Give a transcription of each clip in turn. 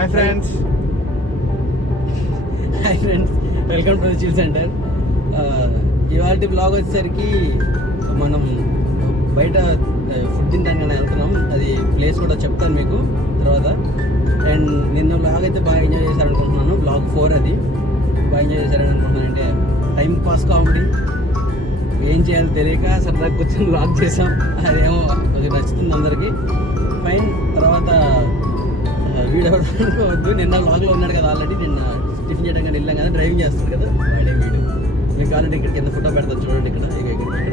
Hi friends, welcome to the chill centre. ఇవాళ blog వచ్చేసరికి మనం బయట ఫుడ్ తినడానికి వెళ్తున్నాం. అది ప్లేస్ కూడా చెప్తాను మీకు తర్వాత. అండ్ నిన్న బ్లాగ్ అయితే బాగా ఎంజాయ్ చేశారనుకుంటున్నాను. బ్లాగ్ 4 అది బాగా ఎంజాయ్ చేశారని అనుకుంటున్నాను. అంటే టైం పాస్ కామెడీ, ఏం చేయాలో తెలియక సరదాగా కూర్చొని బ్లాగ్ చేసాం. అదేమో అది నచ్చుతుంది అందరికీ. ఫైన్. తర్వాత వీడియో వద్దు, నిన్న బ్లాగ్లో ఉన్నాడు కదా ఆల్రెడీ. నిన్న టిఫిన్ చేయడం కానీ వెళ్ళాం కదా, డ్రైవింగ్ చేస్తాడు కదా వాడే వీడు. మీకు ఆల్రెడీ ఇక్కడ కింద ఫోటో పెడతాను చూడండి. ఇక్కడ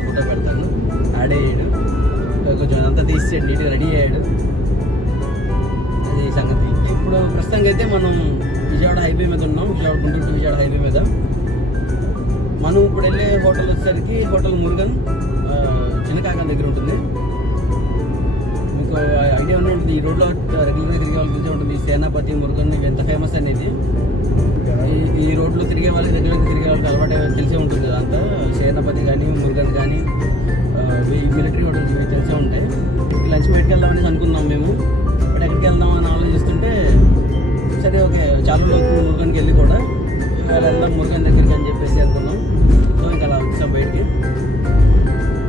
ఫోటో పెడతాను. ఆడే వేయడు, కొంచెం అంతా తీసేయండి, నీట్గా రెడీ అయ్యాడు. అది సంగతి. ఇప్పుడు ప్రస్తుతానికి అయితే మనం విజయవాడ హైవే మీద ఉన్నాం. విజయవాడ గుంటూరు టు విజయవాడ హైవే మీద. మనం ఇప్పుడు వెళ్ళే హోటల్ వచ్చేసరికి హోటల్ మురుగన్, చిన్నకాకాని దగ్గర ఉంటుంది. మీకు ఐడియా ఉండే ఉంటుంది, ఈ రోడ్లో రెగ్యులర్గా తిరిగే వాళ్ళకి తెలిసే ఉంటుంది. సేనాపతి, మురుగన్ ఇవి ఎంత ఫేమస్ అనేది. ఈ రోడ్లో తిరిగే వాళ్ళకి, రెగ్యులర్గా తిరిగే వాళ్ళకి అలవాటు తెలిసే ఉంటుంది కదా అంతా. సేనాపతి కానీ మురుగన్ కానీ మిలిటరీ హోటల్స్ ఇవి తెలిసే ఉంటాయి. లంచ్ బయటకు వెళ్దామని అనుకున్నాం మేము. బట్ ఎక్కడికి వెళ్దామని ఆలోచిస్తుంటే సరే ఓకే, చాలా రోజులు మురుగన్కి వెళ్ళి కూడా వెళ్దాం మురుగన్ దగ్గరికి అని చెప్పేసి అనుకున్నాం. సో ఇంకా అలా వచ్చాం బయటికి.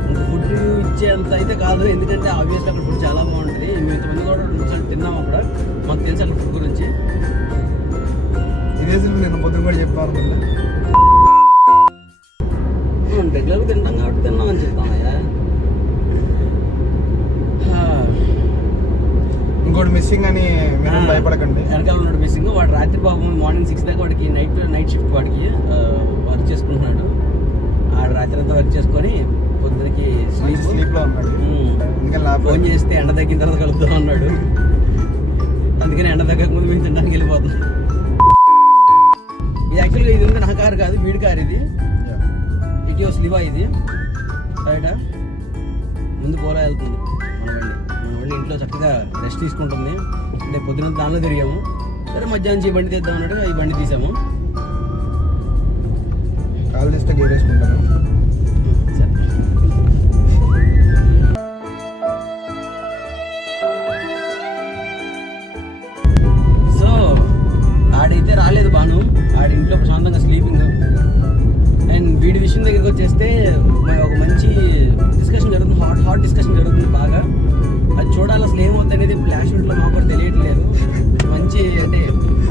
ఇంకా ఫుడ్ ఇచ్చేంత అయితే కాదు, ఎందుకంటే ఆబ్వియస్లీ అక్కడ ఫుడ్ చాలా బాగుంటుంది. మేము ఇంతమంది కూడా 2 నిమిషాలు తిన్నాం అక్కడ. మాకు తెలుసు అక్కడ ఫుడ్ గురించి. ఇదే నేను పొద్దున కూడా చెప్పాను. రెగ్యులర్గా తింటాం కాబట్టి తిన్నామని చెప్తామయ్యా. ఇంకోటి మిస్సింగ్ అని మీరు భయపడకండి. వెనకాల ఉన్నాడు మిస్సింగ్. వాడు రాత్రి బాబు మార్నింగ్ 6 దాకా వాడికి నైట్ షిఫ్ట్ వాడికి వర్క్ చేసుకుంటున్నాడు. ఆడు రాత్రి అంతా వర్క్ చేసుకొని పొద్దునకి స్లీప్లో ఉన్నాడు. ఫోన్ చేస్తే ఎండ తగ్గిన తర్వాత కలుపుతా ఉన్నాడు. అందుకని ఎండ తగ్గక ముందు మేము తినడానికి వెళ్ళిపోతున్నాం. ఇది యాక్చువల్గా ఇది ఉంది నా కారు కాదు, వీడి కారు ఇది. ఇటీవస్ లివా ఇది. బయట ముందు పోలా వెళ్తుంది మన బండి ఇంట్లో చక్కగా రెస్ట్ తీసుకుంటుంది. అంటే పొద్దున దానిలో తిరిగాము. సరే మధ్యాహ్నం ఈ బండి తీద్దాం అన్నట్టుగా ఈ బండి తీసాము. కాల్ చేస్తే గేర్ వేసుకుంటాను. సో ఆడైతే రాలేదు బాను. ఆడి ఇంట్లో ప్రశాంతంగా స్లీపింగ్. అండ్ వీడి విషయం దగ్గరికి వచ్చేస్తే ఒక మంచి డిస్కషన్ జరుగుతుంది. హాట్ డిస్కషన్ జరుగుతుంది బాగా. అది చూడాలి అసలు ఏమవుతుంది అనేది ఫ్లాష్ షూట్లో మాకు కూడా తెలియట్లేదు. మంచి అంటే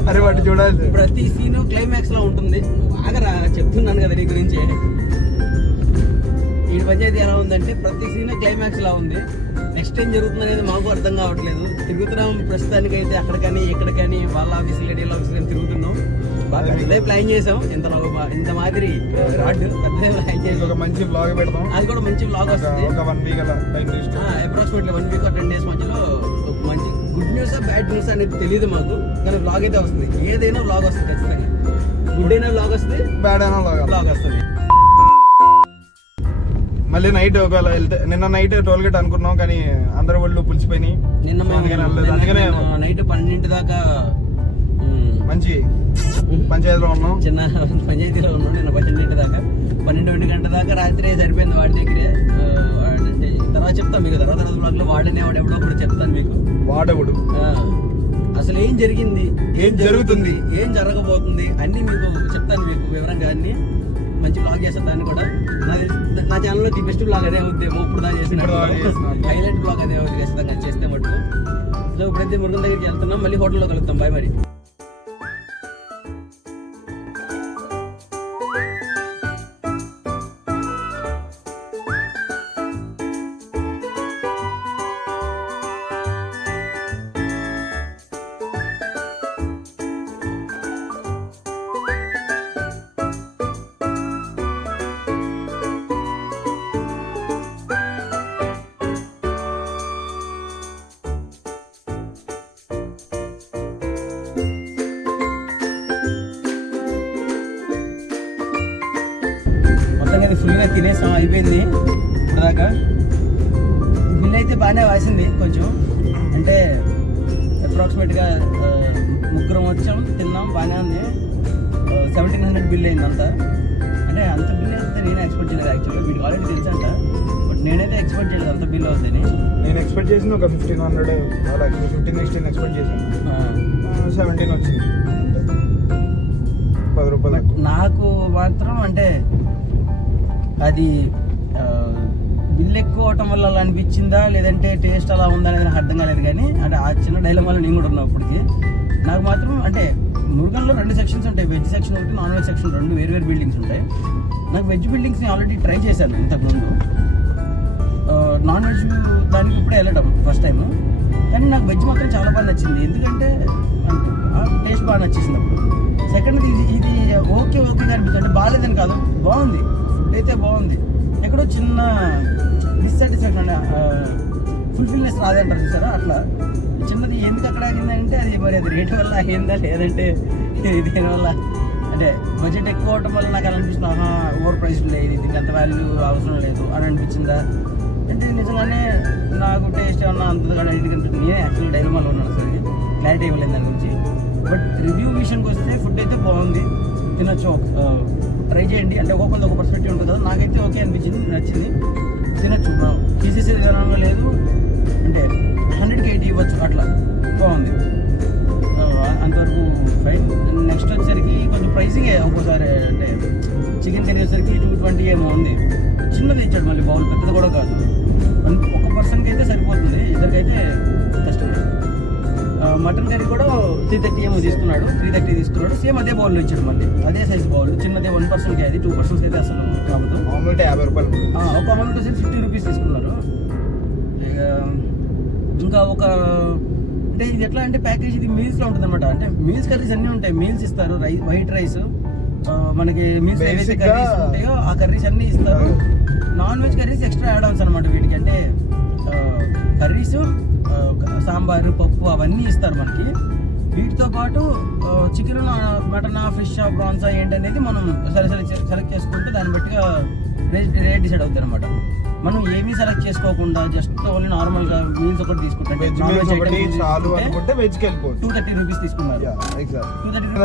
అరే వాటి చూడాలి. ప్రతి సీను క్లైమాక్స్ లా ఉంటుంది. బాగా చెప్తున్నాను కదా నీ గురించి. ఈ పంచాయతీ ఎలా ఉందంటే ప్రతి సీను క్లైమాక్స్ లా ఉంది. నెక్స్ట్ ఏం జరుగుతుంది అనేది మాకు అర్థం కావట్లేదు. తిరుగుతున్నాం ప్రస్తుతానికి అయితే అక్కడ కానీ ఇక్కడ కానీ వాళ్ళ ఆఫీసులు వీళ్ళ ఆఫీసులు కానీ తిరుగుతున్నాం. బాగా పెద్దదే ప్లాన్ చేసాం. ఇంత మాదిరి రాడ్ పెద్దదే ప్లాన్ చేసాం. ఒక మంచి బ్లాగ్ పెడతాం. అది కూడా మంచి బ్లాగ్ వస్తుంది. ఒక 1 వీక్ అలా అప్రాక్సిమేట్లీ 1 వీక్ 10 డేస్ మధ్యలో ఒక మంచి గుడ్ న్యూస్ బ్యాడ్ న్యూస్ అనేది తెలియదు మాకు, కానీ బ్లాగ్ అయితే వస్తుంది. ఏదైనా బ్లాగ్ వస్తుంది ఖచ్చితంగా. గుడ్ అయినా బ్లాగ్ వస్తుంది, బ్యాడ్ అయినా బ్లాగ్ వస్తుంది. మళ్ళీ నైట్ ఒకవేళ వెళ్తే, నిన్న నైట్ టోల్గేట్ అనుకున్నాం కానీ అందరి వాళ్ళు పులిచిపోయినాయి. నిన్న అందుకనే నైట్ 12 దాకా మంచి పంచాయతీలో ఉన్నాం. చిన్న పంచాయతీలో ఉన్నాం. నిన్న 12 దాకా 12 గంట దాకా రాత్రి సరిపోయింది వాడి దగ్గరే. అంటే తర్వాత చెప్తాను మీకు, తర్వాత బ్లాగ్లో వాడనేవాడు ఎప్పుడో కూడా చెప్తాను మీకు. వాడెవడు, అసలు ఏం జరిగింది, ఏం జరుగుతుంది, ఏం జరగబోతుంది అన్నీ మీకు చెప్తాను. మీకు వివరంగా అన్ని మంచి బ్లాగ్ చేస్తాను. దాన్ని కూడా నా ఛానల్లో ది బెస్ట్ బ్లాగ్ అదే అవుద్దేమో ఇప్పుడు దాకా చేసిన హైలైట్ బ్లాగ్ అదే అవుతుంది ఖచ్చితంగా చేస్తే మటుకు. సో ఇప్పుడైతే మురుగన్ దగ్గరికి వెళ్తున్నాం. మళ్ళీ హోటల్లో కలుగుతాం. బాయ్ మరి. ఫుల్గా తినేసాం, అయిపోయింది ఇప్పటిదాకా. బిల్ అయితే బాగానే వాసింది కొంచెం. అంటే అప్రాక్సిమేట్గా 3 వచ్చాం, తిన్నాం, బాగానే ఉంది. 1700 బిల్ అయింది అంతా. అంటే అంత బిల్ అయితే నేను ఎక్స్పెక్ట్ చేయలేదు యాక్చువల్గా. వీటికి ఆల్రెడీ తెలుసు అంట, బట్ నేనైతే ఎక్స్పెక్ట్ చేయలేదు అంత బిల్ అవుతుంది. నేను ఎక్స్పెక్ట్ చేసింది ఒక 1500 అలా 15-16 ఎక్స్పెక్ట్ చేశాను. 117 వచ్చింది అంతే. 10 రూపాయలు బట్ ఎక్కువ. నాకు మాత్రం అంటే అది బిల్ ఎక్కువ అవటం వల్ల అలా అనిపించిందా లేదంటే టేస్ట్ అలా ఉందా అనేది నాకు అర్థం కాలేదు. కానీ అంటే ఆ చిన్న డైలమాలో నేను కూడా ఉన్నాను అప్పటికి. నాకు మాత్రం అంటే మురుగన్లో 2 సెక్షన్స్ ఉంటాయి, వెజ్ సెక్షన్ ఒకటి, నాన్ వెజ్ సెక్షన్ 2 వేరు బిల్డింగ్స్ ఉంటాయి. నాకు వెజ్ బిల్డింగ్స్ని ఆల్రెడీ ట్రై చేశాను ఇంతకుముందు. నాన్ వెజ్ దానికి ఇప్పుడే వెళ్ళడం ఫస్ట్ టైం. కానీ నాకు వెజ్ మాత్రం చాలా బాగా నచ్చింది, ఎందుకంటే టేస్ట్ బాగా నచ్చేసింది అప్పుడు. సెకండ్ ఇది ఓకే ఓకేగా అనిపించింది, అంటే బాగాలేదని కాదు, బాగుంది, ఫుడ్ అయితే బాగుంది. ఎక్కడో చిన్న డిస్సాటిస్ఫాక్షన్ అంటే ఫుల్ఫిల్నెస్ రాదంటారు చూసారా, అట్లా చిన్నది. ఎందుకు అక్కడ ఆగిందంటే అది మరి అది రేట్ వల్ల ఆగిందా లేదంటే దీనివల్ల అంటే బడ్జెట్ ఎక్కువ అవటం వల్ల నాకు అలా అనిపిస్తుంది, ఓవర్ ప్రైస్ లేదు, దీనికి అంత వాల్యూ అవసరం లేదు అని అనిపించిందా అంటే నిజంగానే నాకు టేస్ట్ ఏమన్నా అంతగా అన్నిటికీ అనిపిస్తుంది. నేనే యాక్చువల్లీ డైలమాలో ఉన్నాను, అసలు క్లారిటీ ఇవ్వలేదు దాని గురించి. బట్ రివ్యూ విషయానికి వస్తే ఫుడ్ అయితే బాగుంది, తినొచ్చు, ట్రై చేయండి. అంటే ఒక్కొక్కరిది ఒక పర్స్పెక్టివ్ ఉంటుంది కదా, నాకైతే ఓకే అనిపించింది, నచ్చింది, తినొచ్చు. తీసేసేది విధానంగా లేదు, అంటే 100కి 80 ఇవ్వచ్చు, అట్లా బాగుంది. అంతవరకు ఫైన్. నెక్స్ట్ వచ్చేసరికి కొంచెం ప్రైసింగే ఒక్కోసారి, అంటే చికెన్ కర్రీ వచ్చేసరికి 220 ఏమో ఉంది. చిన్నది ఇచ్చాడు మళ్ళీ, బౌల్ పెద్దది కూడా కాదు. ఒక పర్సన్కి అయితే సరిపోతుంది, ఇద్దరికైతే కష్టమే. మటన్ కర్రీ కూడా 330 ఏమో తీసుకున్నాడు, 330 తీసుకున్నాడు. సేమ్ అదే బౌల్లో ఇచ్చాడు మళ్ళీ, అదే సైజ్ బౌల్. చిన్నదే 1 పర్సన్కి, అది 2 పర్సన్స్కి అయితే అసలు కావద్దు. ఆమ్లెట్ 50 రూపాయలు. ఒక ఆమ్లెట్ వచ్చి 50 రూపీస్ తీసుకున్నారు. ఇంకా ఒక అంటే ఇది ఎట్లా అంటే ప్యాకేజ్ ఇది మీల్స్లో ఉంటుంది అనమాట. అంటే మీల్స్ కర్రీస్ అన్నీ ఉంటాయి, మీల్స్ ఇస్తారు, వైట్ రైస్, మనకి మీల్స్ ఏవైతే కర్రీస్ ఉంటాయో ఆ కర్రీస్ అన్నీ ఇస్తారు. Non veg curries extra add Ann's అనమాట వీటికి. అంటే కర్రీస్, సాంబారు, పప్పు అవన్నీ ఇస్తారు మనకి. వీటితో పాటు చికెన్, మటన్, ఫిష్, ప్రాన్స్ ఏంటనేది మనం సెలెక్ట్ చేసుకుంటే దాన్ని బట్టిగా రేట్ డిసైడ్ అవుతాయి అనమాట. మనం ఏమీ సెలెక్ట్ చేసుకోకుండా జస్ట్ ఓన్లీ నార్మల్ గా మీల్స్ ఒకటి తీసుకుంటాం. 230 రూపీస్ తీసుకున్నారు.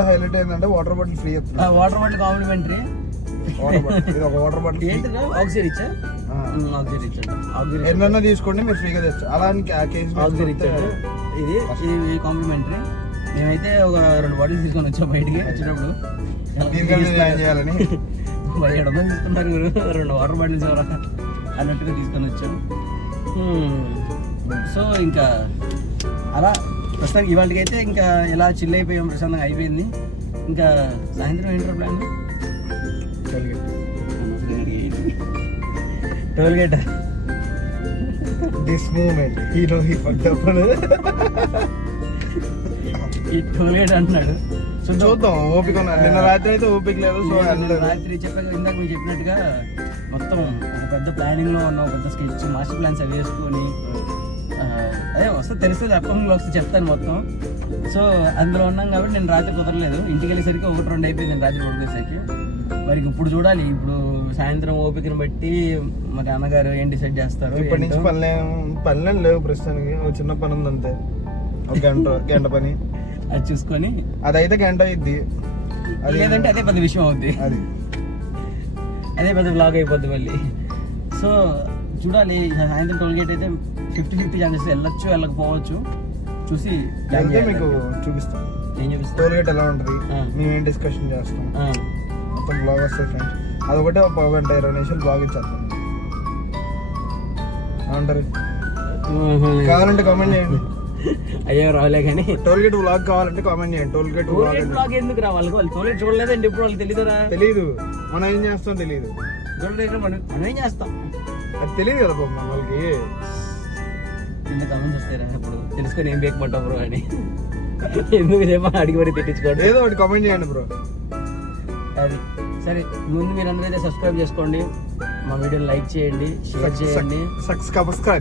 హైలైట్ ఏంటంటే water bottle free. Water bottle complimentary. Water bottle ఏంటిరా ఆక్సిజన్ ఇచ్చా, ఆక్సిజన్ ఇచ్చాడు. ఎన్నన్నా తీసుకోండి మీరు ఫ్రీగా తెచ్చు. అలా ఆక్సిజన్ ఇచ్చాడు. ఇది కాంప్లిమెంటరీ. మేమైతే ఒక 2 బాటిల్స్ తీసుకొని వచ్చాం బయటికి వచ్చేటప్పుడు. చేయాలని 700 తీసుకున్నారు, 2 వాటర్ బాటిల్స్ అన్నట్టుగా తీసుకొని వచ్చాం. సో ఇంకా అలా ప్రస్తుతానికి ఇవాళకి అయితే ఇంకా ఇలా చిల్ అయిపోయాం, ప్రశాంతంగా అయిపోయింది. ఇంకా సాయంత్రం ఏంటర్ plan? Toll gate. This moment ఈ టోల్ గేట్ అంటున్నాడు. సో చూద్దాం, ఓపిక నిన్న రాత్రి అయితే ఓపిక లేదు. సో రాత్రి చెప్పాక ఇందాక మీరు చెప్పినట్టుగా మొత్తం ఒక పెద్ద ప్లానింగ్ లో ఉన్న పెద్ద స్కెచ్, మాస్టర్ ప్లాన్స్ అవి వేసుకొని అదే వస్తే తెలుస్తుంది, అప్పంలో వస్తే చెప్తాను మొత్తం. సో అందులో ఉన్నాం కాబట్టి నేను రాత్రి కుదరలేదు. ఇంటికి వెళ్ళేసరికి 1-2 అయిపోయింది నేను రాత్రి పడుకునేసరికి. మరి ఇప్పుడు చూడాలి, ఇప్పుడు సాయంత్రం ఓపికను బట్టి మరి అన్నగారు ఏం డిసైడ్ చేస్తారు. ఇప్పటి నుంచి పనులేం లేవు ప్రస్తుతానికి, చిన్న పని ఉంది అంతే, ఒక గంట పని. అది చూసుకొని అదైతే గంట అయింది, లేదంటే అదే పెద్ద విషయం అవుద్ది, అదే పెద్ద బ్లాగ్ అయిపోద్ది మళ్ళీ. సో చూడాలి, సాయంత్రం టోల్ గేట్ అయితే 50-50 ఛాన్సెస్, వెళ్ళొచ్చు వెళ్ళకపోవచ్చు, చూసి మీకు చూపిస్తాం. ఏం చూపిస్తాం, టోల్ గేట్ ఎలా ఉంటుంది, మేమేం డిస్కషన్ చేస్తాం, మొత్తం బ్లాగ్ వస్తుంది ఫ్రెండ్స్. అదొకటే ఒక 1:20 నిమిషాలు బ్లాగ్ ఇచ్చేస్తాం. ఏమంటారు? కావాలంటే కామెంట్ చేయండి. అయ్యో రాలే కానీ టోల్ గేట్ వ్లాగ్ కావాలంటే కామెంట్ చేయండి. టోల్ గేట్ వ్లాగ్ ఎందుకు రావాలి? వాళ్ళు టోల్ గేట్ చూడలేదండి ఇప్పుడు, వాళ్ళకి తెలియదురా? తెలీదు, మనం ఏం చేస్తాం తెలీదు, మనం ఏం చేస్తాం అది తెలియదు కదా పాపం మన వాళ్ళకి. ఇంత కామెంట్స్ వస్తారా ఇప్పుడు తెలుసుకొని ఏం బేకమంటావు బ్రో అని? ఎందుకు చెప్పా అడిగి మరి తిట్టించుకోండి, ఏదో ఒకటి కామెంట్ చేయండి బ్రో. అది సరే, ముందు మీరు అందరైతే సబ్స్క్రైబ్ చేసుకోండి, మా వీడియోని లైక్ చేయండి, షేర్ చేయండి, సబ్స్క్రైబ్